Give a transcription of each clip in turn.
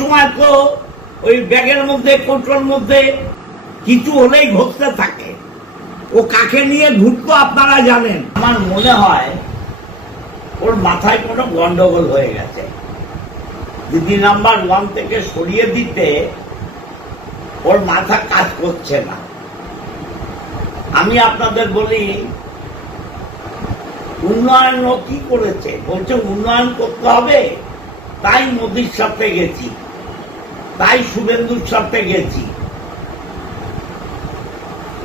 সবসময় তো ওই ব্যাগের মধ্যে কোটোর মধ্যে কিছু হলেই ঘটতে থাকে। ও কাকে নিয়ে ঘুরতো আপনারা জানেন। আমার মনে হয় ওর মাথায় কোনো গন্ডগোল হয়ে গেছে। দিদি নাম্বার 1 থেকে সরিয়ে দিতে ওর মাথা কাজ করছে না। আমি আপনাদের বলি, উন্নয়ন ও কি করেছে? বলছে উন্নয়ন করতে হবে, তাই মোদির সাথে গেছি, তাই শুভেন্দুর সাথে গেছি।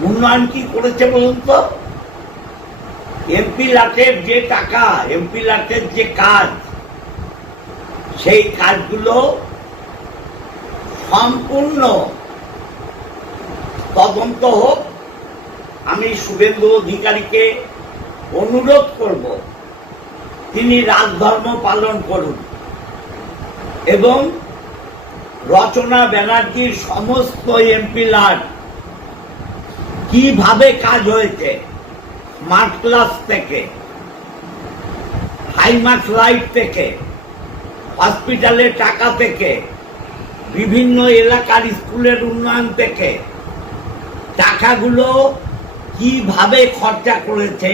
উন্নয়ন কি করেছে বলুন তো? এমপি লাটের যে টাকা, এমপি লাটের যে কাজ, সেই কাজগুলো সম্পূর্ণ তদন্ত হোক। আমি শুভেন্দু অধিকারীকে অনুরোধ করব, তিনি রাজধর্ম পালন করুন এবং রচনা ব্যানার্জির সমস্ত এমপি লাট কিভাবে কাজ হয়েছে, স্মার্ট ক্লাস থেকে, হাইমার্কস লাইট থেকে, হসপিটালের টাকা থেকে, বিভিন্ন এলাকার স্কুলের উন্নয়ন থেকে টাকাগুলো কিভাবে খরচা করেছে,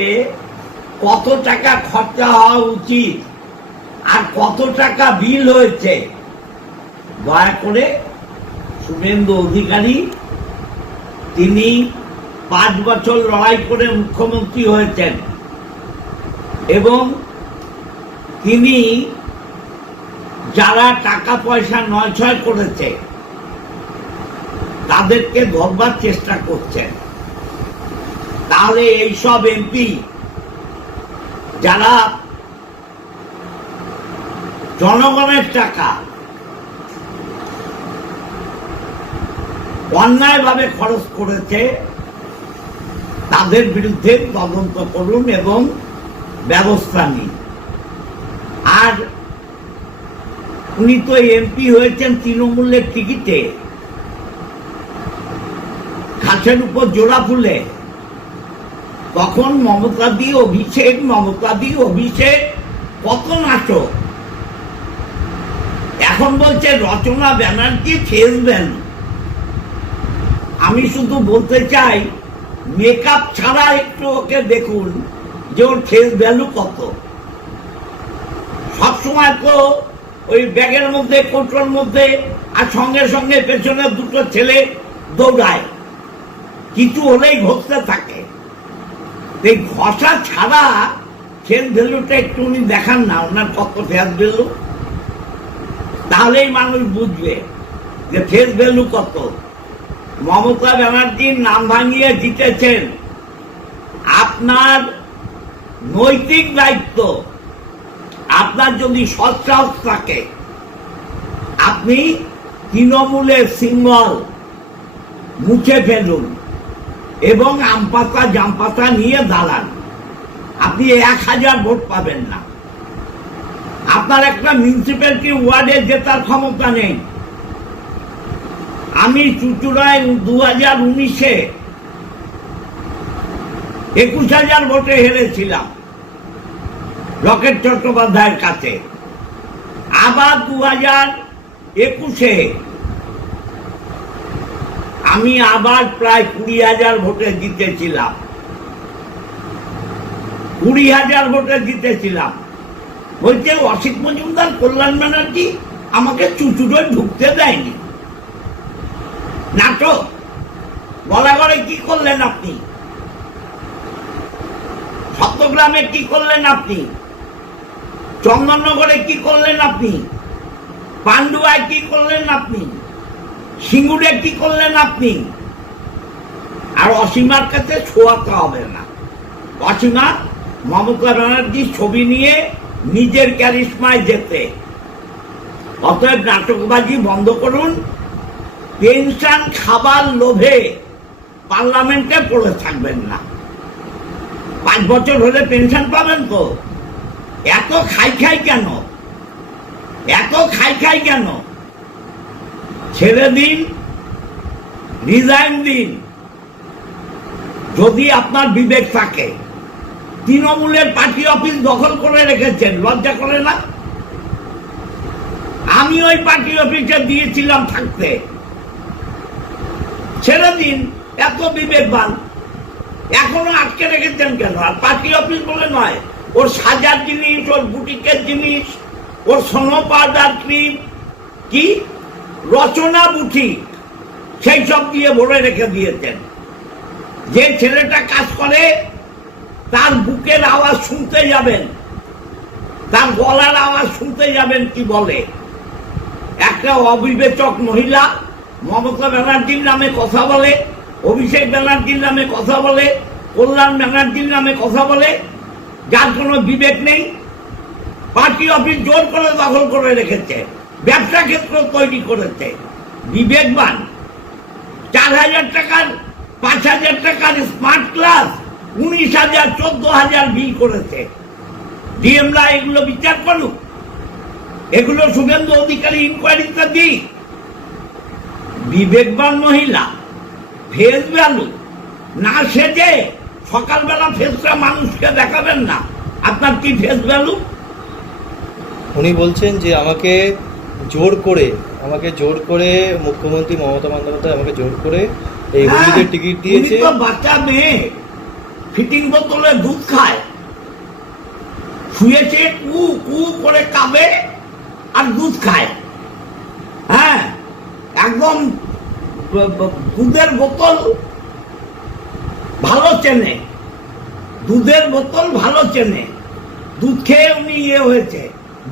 কত টাকা খরচা হওয়া উচিত আর কত টাকা বিল হয়েছে, দয়া করে শুভেন্দু অধিকারী, তিনি 5 বছর লড়াই করে মুখ্যমন্ত্রী হয়েছেন এবং তিনি যারা টাকা পয়সা নয়ছয় করেছে তাদেরকে ধরবার চেষ্টা করছেন। তাহলে এইসব এমপি যারা জনগণের টাকা অন্যায়ভাবে খরচ করেছে, তাদের বিরুদ্ধে তদন্ত করুন এবং ব্যবস্থা নিন। আর উনি তো এমপি হয়েছেন তৃণমূলের টিকিটে, ঘাসের উপর জোড়া ফুলে। তখন মমতাদি অভিষেক কত নাটক। এখন বলছে রচনা ব্যানার্জি ফেস ভ্যালু। আমি শুধু বলতে চাই, মেকআপ ছাড়া একটু ওকে দেখুন যে ওর ফেস ভ্যালু কত। সবসময় তো ওই ব্যাগের মধ্যে কোটোর মধ্যে আর সঙ্গে সঙ্গে পেছনে দুটো ছেলে দৌড়ায়, কিছু হলেই ঘটতে থাকে। এই ঘষা ছাড়া ফেস ভ্যালুটা একটু উনি দেখান না, ওনার কত ফেস ভ্যালু, তাহলেই মানুষ বুঝবে যে ফেস ভ্যালু কত। মমতা ব্যানার্জির নাম ভাঙিয়ে জিতেছেন, আপনার নৈতিক দায়িত্ব, আপনার যদি সৎসাহস থাকে, আপনি তৃণমূলের সিম্বল মুছে ফেলুন এবং আমপাতা জামপাতা নিয়ে দাঁড়ান। আপনি 1000 ভোট পাবেন না। আপনার একটা মিউনিসিপ্যালিটি ওয়ার্ডে জেতার ক্ষমতা নেই। আমি চুচুড়ায় 2019-এ 21,000 ভোটে হেরেছিলাম রকেট চট্টোপাধ্যায়ের কাছে। আবার 2021-এ আমি আবার প্রায় 20,000 ভোটে জিতেছিলাম। 20,000 ভোটে জিতেছিলাম। বলছে অসিত মজুমদার, কল্যাণ ব্যানার্জি আমাকে চুচুড়োয় ঢুকতে দেয়নি। নাটক। বলাগড়ে কি করলেন আপনি? সপ্তগ্রামে কি করলেন আপনি? চন্দননগরে কি করলেন আপনি? পান্ডুয়ায় কি করলেন আপনি? সিঙ্গুরে কি করলেন আপনি? আর অসীমার কাছে ছোঁয়াতে হবে না। অসীমা মমতা ব্যানার্জির ছবি নিয়ে নিজের ক্যারিশমায় যেতে। অতএব নাটকবাজি বন্ধ করুন। পেনশন খাবার লোভে পার্লামেন্টে পড়ে থাকবেন না। 5 বছর হলে পেনশন পাবেন তো? এত খাই কেন? এত খাই কেন? ছেড়ে দিন, রিজাইন দিন যদি আপনার বিবেক থাকে। তৃণমূলের পার্টি অফিস দখল করে রেখেছেন, লজ্জা করে না? আমি ওই পার্টি অফিসে দিয়েছিলাম থাকতে। ছেড়ে দিন, এত বিবেকবান, এখনো আটকে রেখেছেন কেন? আর পার্টি অফিস বলে নয়, ওর সাজার জিনিস, ওর বুটিকের জিনিস, ওর সোনো পাউডার ক্রিম, কি রচনা বুটিক, সেই সব দিয়ে ভরে রেখে দিয়েছেন। যে ছেলেটা কাজ করে তার বুকের আওয়াজ শুনতে যাবেন, তার গলার আওয়াজ শুনতে যাবেন কি বলে। একটা অবিবেচক মহিলা মমতা ব্যানার্জির নামে কথা বলে, অভিষেক ব্যানার্জির নামে কথা বলে, কল্যাণ ব্যানার্জির নামে কথা বলে, যার কোনো বিবেক নেই। পার্টি অফিস জোর করে দখল করে রেখেছে, ব্যবসা ক্ষেত্র তৈরি করেছে। বিবেকবান 4,000 টাকার 5,000 টাকার স্মার্ট ক্লাস 19,000 14,000 বিল করেছে। ডিএমরা এগুলো বিচার করুক, এগুলো শুভেন্দু অধিকারী ইনকোয়ারিতে দিই। বিবেকবান মহিলা, ফেস ভ্যালু না সেজে সকালবেলা ফেসটা মানুষকে দেখাবেন না, আপনার কি ফেস ভ্যালু? উনি বলছেন যে আমাকে জোর করে মুখ্যমন্ত্রী মমতা বন্দ্যোপাধ্যায় আমাকে জোর করে এই হুগলিতে টিকিট দিয়েছে। বাচ্চা মেয়ে ফিটিং বোতলে দুধ খায়, শুয়েছে, কু কু করে কাঁদে আর দুধ খায়। হ্যাঁ, একদম দুধের বোতল ভালো চেনে, দুধের বোতল ভালো চেনে। দুধ খেয়ে উনি হয়েছে,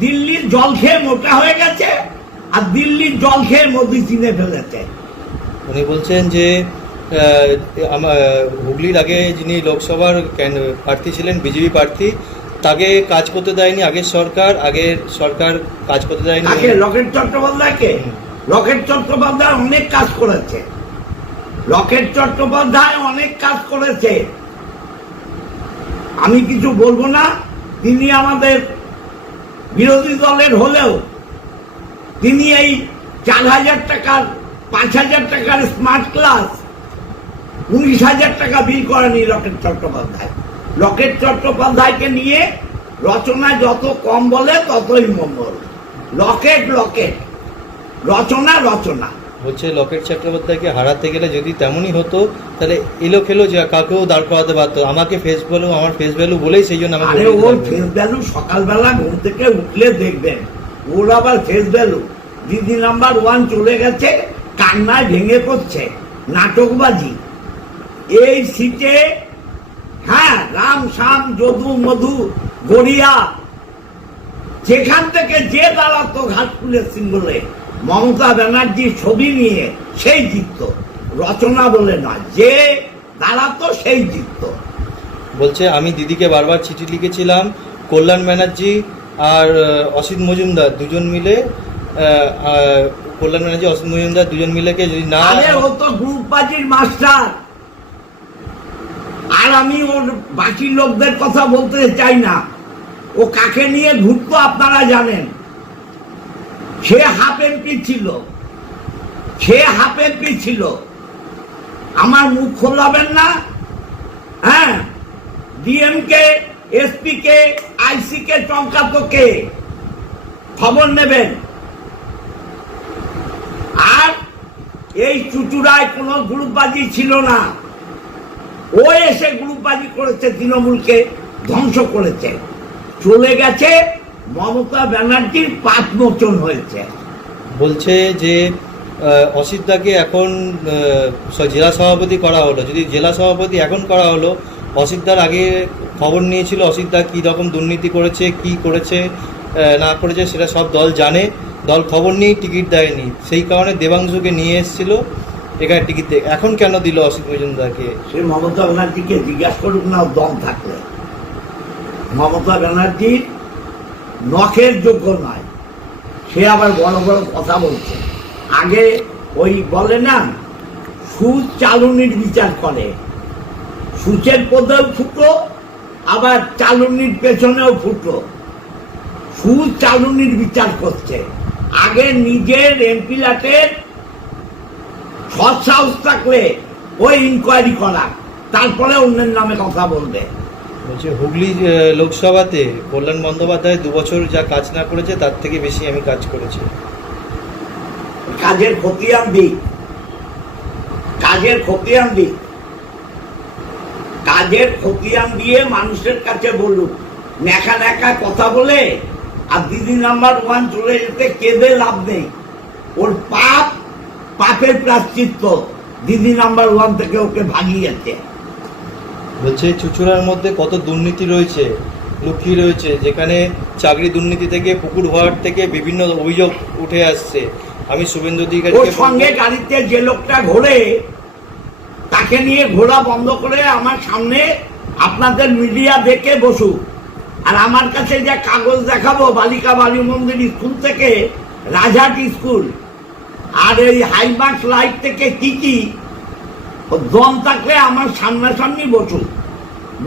দিল্লির জল খেয়ে মোটা হয়ে গেছে, আর দিল্লির জল খেয়ে মোদি চিনে ফেলেছে। উনি বলছেন যে হুগলির আগে যিনি লোকসভার প্রার্থী ছিলেন, বিজেপি প্রার্থী, তাকে কাজ করতে দেয়নি আগের সরকার কাজ করতে দেয়নি। লকেট চট্টোপাধ্যায়কে? লকেট চট্টোপাধ্যায় অনেক কাজ করেছে, লকেট চট্টোপাধ্যায় অনেক কাজ করেছে, আমি কিছু বলবো না। তিনি আমাদের বিরোধী দলের হলেও তিনি এই 4,000 টাকার 5,000 টাকার স্মার্ট ক্লাস 19,000 টাকা বিল করেনি লকেট চট্টোপাধ্যায়। লকেট চট্টোপাধ্যায়কে নিয়ে রচনা যত কম বলে ততই মঙ্গল। লকেট লকেট, রচনা রচনা। বলছে লকেট চট্টোপাধ্যায়কে হারাতে গেলে যদি তেমনই হতো তাহলে এলো খেলো যে কাকেও দাঁড় করাতে পারতো। আমাকে ফেস ভ্যালু, আমার ফেস ভ্যালু বলেই সেই জন্য আমাকে। ওর ফেস ভ্যালু সকালবেলা ঘুম থেকে উঠলে দেখবেন, ওর আবার ফেস ভ্যালু দিদি নাম্বার 1 চলে গেছে, কান্নায় ভেঙে পড়ছে, নাটকবাজি। এই সিটে হ্যাঁ, রাম শ্যাম যদু মধু গড়িয়া যেখান থেকে যে দাঁড়াতো ঘাটফুলের সিম্বলে মমতা ব্যানার্জির ছবি নিয়ে সেই জিতত, রচনা বলে নয়, যে দাঁড়াতো সেই জিতত। বলছে আমি দিদিকে বারবার চিঠি লিখেছিলাম, কল্যাণ ব্যানার্জি আর অসিত মজুমদার দুজন মিলে, কল্যাণ ব্যানার্জি অসিত মজুমদার দুজন মিলে কে যদি না। ও তো গ্রুপবাজির মাস্টার, আর আমি ওর বাকি লোকদের কথা বলতে চাই না। ও কাকে নিয়ে ঘুরতো আপনারা জানেন। সে হাফ এমপি ছিল, আমার মুখ খোলাবেন না। হ্যাঁ, ডিএম কে, এসপি কে, আইসি কে চমকাতো কে, খবর নেবেন। আর এই চুচুড়ায় কোনো গ্রুপবাজি ছিল না। ও এসে গ্রুপবাজি করেছে, তৃণমূলকে ধ্বংস করেছে, চলে গেছে। মমতা ব্যানার্জির পাপমোচন হয়েছে। বলছে যে অসিতদাকে এখন জেলা সভাপতি করা হলো, যদি জেলা সভাপতি এখন করা হলো, অসিতদার আগে খবর নিয়েছিল অসিতদা কী রকম দুর্নীতি করেছে, কি করেছে না করেছে সেটা সব দল জানে, দল খবর নিয়েই টিকিট দেয়নি। সেই কারণে দেবাংশুকে নিয়ে এসেছিল এখানে টিকিট দেয়। এখন কেন দিল অসিত মজুমদারকে? সে মমতা ব্যানার্জিকে জিজ্ঞাসা করুক না, দম থাকলে। মমতা ব্যানার্জির নখের যোগ্য নয়, সে আবার বড় বড় কথা বলছে। আগে ওই বলে না, সুদ চালুনির বিচার করে, সুচের পদেও ফুটো, আবার চালুনির পেছনেও ফুটো। সুদ চালুনির বিচার করছে। আগে নিজের এমপি লাটের সৎ সাহস থাকলে ওই ইনকোয়ারি করা, তারপরে অন্যের নামে কথা বলবে। বলছে হুগলি লোকসভাতে কল্যাণ বন্দ্যোপাধ্যায় 2 বছর যা কাজ না করেছে তার থেকে বেশি আমি কাজ করেছি। কাজের খতিয়ান দিক, কাজের খতিয়ান দিক, কাজের খতিয়ান দিয়ে মানুষের কাছে বলুক। ন্যাকা ন্যাকা কথা বলে আর দিদি নাম্বার 1 চলে যেতে কেঁদে লাভ নেই। ওর পাপ, পাপের প্রায়শ্চিত্ত দিদি নাম্বার 1 থেকে ওকে ভাগিয়েছে। বলছে চুচুড়ার মধ্যে কত দুর্নীতি রয়েছে, লুকিয়ে রয়েছে, যেখানে চাকরি দুর্নীতি থেকে পুকুর ভরাট থেকে বিভিন্ন অভিযোগ উঠে আসছে। আমি শুভেন্দু ওর অধিকারীকে সঙ্গে গাড়িতে যে লোকটা ঘোরে তাকে নিয়ে ঘোরা বন্ধ করে আমার সামনে আপনাদের মিডিয়া দেখে বসুক। আর আমার কাছে যে কাগজ দেখাবো বালিকা বালি মন্দির স্কুল থেকে রাজহাট স্কুল আর এই হাইমার্কস লাইট থেকে কি দম থাকলে আমার সামনাসামনি বসুক,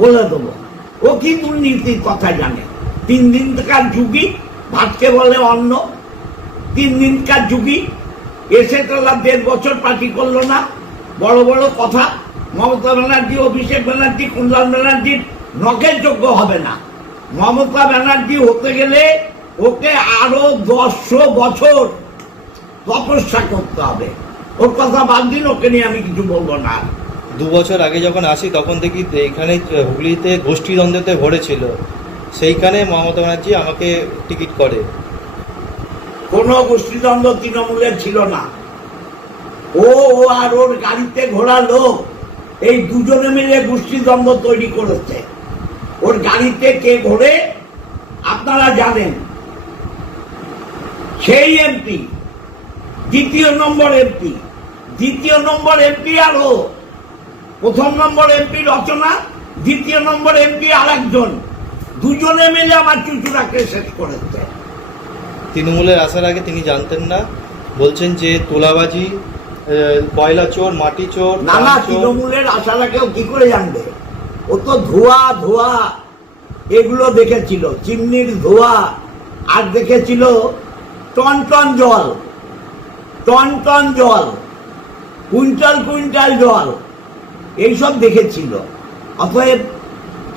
বলে দেবো ও কি দুর্নীতির কথা জানে। 3 দিনকার যুগী, ভাতকে বলে অন্ন। 3 দিনকার যুগী এসে তোলা 1.5 বছর পার্টি করলো না। বড় বড় কথা। মমতা ব্যানার্জি, অভিষেক ব্যানার্জি, কল্যাণ ব্যানার্জির নখের যোগ্য হবে না। মমতা ব্যানার্জি হতে গেলে ওকে আরো 100 বছর তপস্যা করতে হবে। ওর কথা বাদ দিন, ওকে নিয়ে আমি কিছু বলবো না। 2 বছর আগে যখন আসি তখন দেখি এখানে হুগলিতে গোষ্ঠীদ্বন্দ্বতে ভরেছিল, সেইখানে মমতা ব্যানার্জি আমাকে টিকিট করে। কোনো গোষ্ঠীদ্বন্দ্ব তৃণমূলের ছিল না। ও আর ওর গাড়িতে ঘোরা লোক এই দুজনে মিলে গোষ্ঠীদ্বন্দ্ব তৈরি করেছে। ওর গাড়িতে কে ঘোরে আপনারা জানেন। সেই এমপি, 2 নম্বর এমপি, 2 নম্বর এমপি আর ও। 1 নম্বর এমপি রচনা, 2 নম্বর এমপি আর একজন, দুজনে মিলে আমার চুচুড়াকে শেষ করেছে। তৃণমূলের আসার আগে তিনি জানতেন না, বলছেন যে তোলাবাজি, কয়লা চোর, মাটি চোর। না না, তৃণমূলের আসার আগেও কি করে জানবে? ও তো ধোয়া ধোয়া এগুলো দেখেছিল, চিমনির ধোয়া, আর দেখেছিল টন টন জল, টন টন জল, কুইন্টাল কুইন্টাল জল, এইসব দেখেছিল। অতএব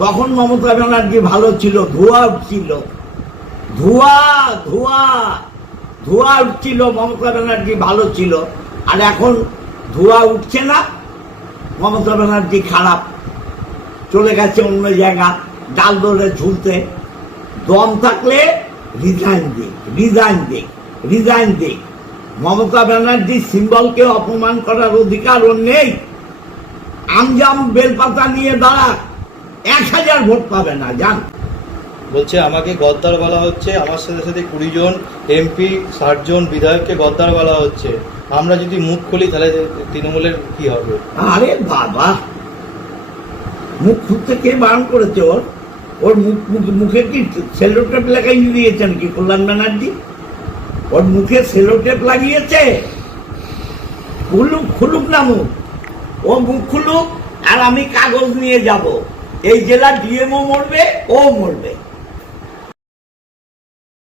তখন মমতা ব্যানার্জি ভালো ছিল, ধোয়া উঠছিল, ধোয়া ধোয়া ধোয়া উঠছিল, মমতা ব্যানার্জি ভালো ছিল। আর এখন ধোয়া উঠছে না, মমতা ব্যানার্জি খারাপ, চলে গেছে অন্য জায়গা ডাল দৌড়ে ঝুলতে। দম থাকলে রিজাইন দিক, রিজাইন দিক, রিজাইন দিক। মমতা ব্যানার্জির সিম্বলকে অপমান করার অধিকার ওর নেই। আমজাম বেলপাতা নিয়ে দাঁড়া, 1000 ভোট পাবে না, জান। বলছে আমাকে গদ্দার বলা হচ্ছে, আমার সাথে সাথে 20 জন এমপি, 60 জন বিধায়ককে গদ্দার বলা হচ্ছে। আমরা যদি মুখ খুলি তাহলে তৃণমূলের কি হবে? আরে বাবা, মুখ খুলতে কে বারণ করেছে? ওর ওর মুখে কি সেলোটেপ লাগাইয়ে দিয়েছেন কি কল্যাণ ব্যানার্জি? ওর মুখে সেলোটেপ লাগিয়েছে? খুলুক, খুলুক না মুখ, ও মুখ খুলুক। আর আমি কাগজ নিয়ে যাব, এই জেলা ডিএমও মরবে, ও মরবে।